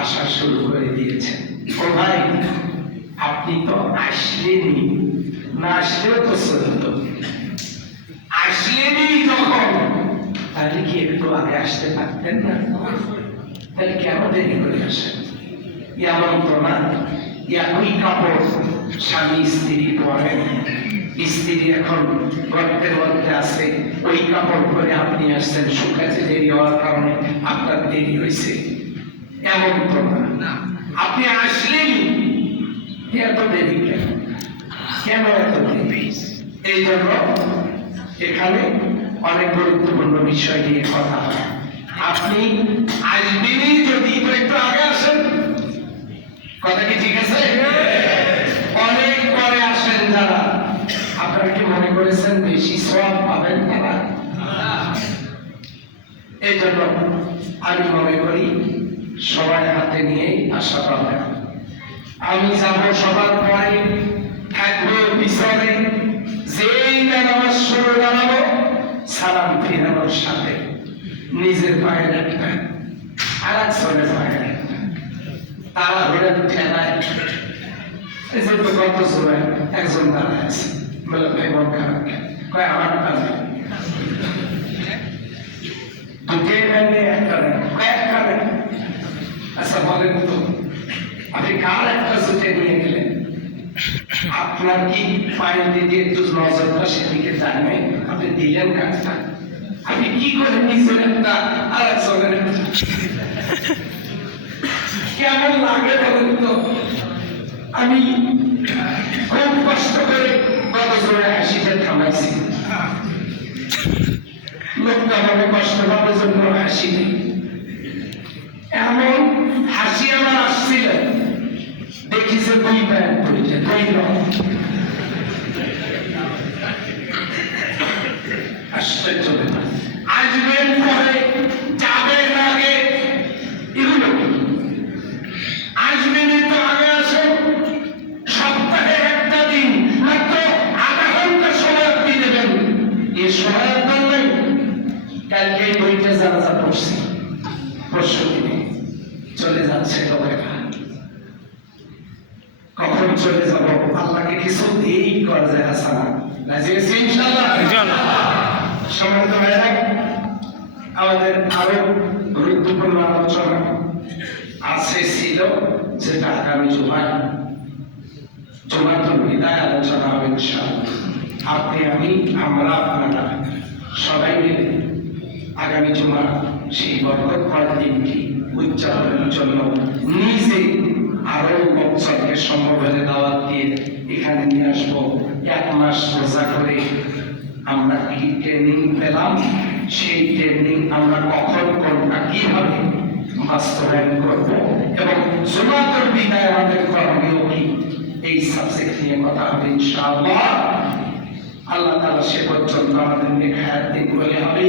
আসা শুরু করে দিয়েছেন। ও ভাই, আপনি তো আসলেনই, না আসলেও তো চলতো। আসলেনই যখন, তাহলে কি একটু আগে আসতে পারতেন না? তাহলে কেন দেরি করে আসেন? এমন তো না একই কাপড় স্বামী স্ত্রী পরেন, স্ত্রী এখন গর্তের মধ্যে আছে, ওই কাপড় পরে আপনি আসছেন, শুকাতে দেরি হওয়ার কারণে আপনার দেরি হয়েছে। এমন তো না, আপনি আসলেন এত দেরি কেন? কেন এত দেরি? এই জন্য এখানে অনেক গুরুত্বপূর্ণ বিষয় নিয়ে কথা হয়। আপনি আসবেনই যদি একটু আগে আসেন, কথা কি ঠিক আছে? অনেক পরে আসেন যারা, আপনারা কি মনে করেছেন বেশি সওয়াব পাবেন তারা? এই জন্য আমি মনে করি সবাই হাতে নিয়েই আসা পাবে। আমি যাব সবার পরে, থাকবো পিছনে, যেই নামাজ শুরু দাঁড়াবো সালাম ফিরানোর সাথে নিজের পায়ের একটা আর একজনের পায়ের একটা তারা ধরে ঠেলায়। এই যে তো গত সময় একজন দাঁড়ায় আছে, বলে ভাই মন খারাপ কয় আমার টানে দুটোই নেই, একটা নেই, কয়েকটা নেই। আচ্ছা বলেন তো, আপনি কার একটা জুটে নিয়ে গেলেন? আপনার কি পায়ে দিয়ে একটু নজরটা সেদিকে জানবে? আপনি দিলেন কাজটা, আপনি কি করে নিজের একটা আর একজনের কেমন লাগে বলেন তো? আমি খুব কষ্ট করে গত সময় হাসিটা থামাইছি, লোকটা আমাকে কষ্ট পাওয়ার জন্য হাসি নেই। এমন হাসি আমার আসছিল, দেখি যে দুই প্যান্ট পড়েছে, দুই রং। আশ্চর্য ব্যাপার, আসবেন পরে যাবেন আগে, এগুলো আসবেন তো আগে আসেন। সপ্তাহে একটা দিন মাত্র আধা ঘন্টা সময় আপনি দেবেন, এ সময় আপনার নেই। কালকে এই বইটা যারা যা পড়ছি, পরশু দিনে চলে যাচ্ছে লোকেরা। কখন চলে যাব? আল্লাহকে কিছু দিয়েই করা যায়। হাসানা রাজি আছি ইনশাআল্লাহ। সম্মানিত ভাইরা, আমাদের আরো গুরুত্বপূর্ণ আলোচনা আছে ছিল, যেটা আগামী জুমাতুল বিদায় আলোচনা হবে ইনশাআল্লাহ। আপনি আমি আমরা আপনারা সবাই মিলে আগামী জুমা সেই বরকতময় দিনটি উদযাপনের জন্য নিজে আরো লোকজনকে সম্ভবের দাওয়াত দিয়ে এখানে নিয়ে আসবো। এক মাস রোজা করে আমরা কি ট্রেনিং পেলাম, সেই ট্রেনিং আমরা কখন কোনটা কিভাবে বাস্তবায়ন করব এবং জুমাতুল বিদায় আমাদের করণীয় কি, এই সাবজেক্ট নিয়ে কথা হবে ইনশাআল্লাহ। আল্লাহ তাআলা সে পর্যন্ত আমাদের নেক হায়াত দিন বলে হবে।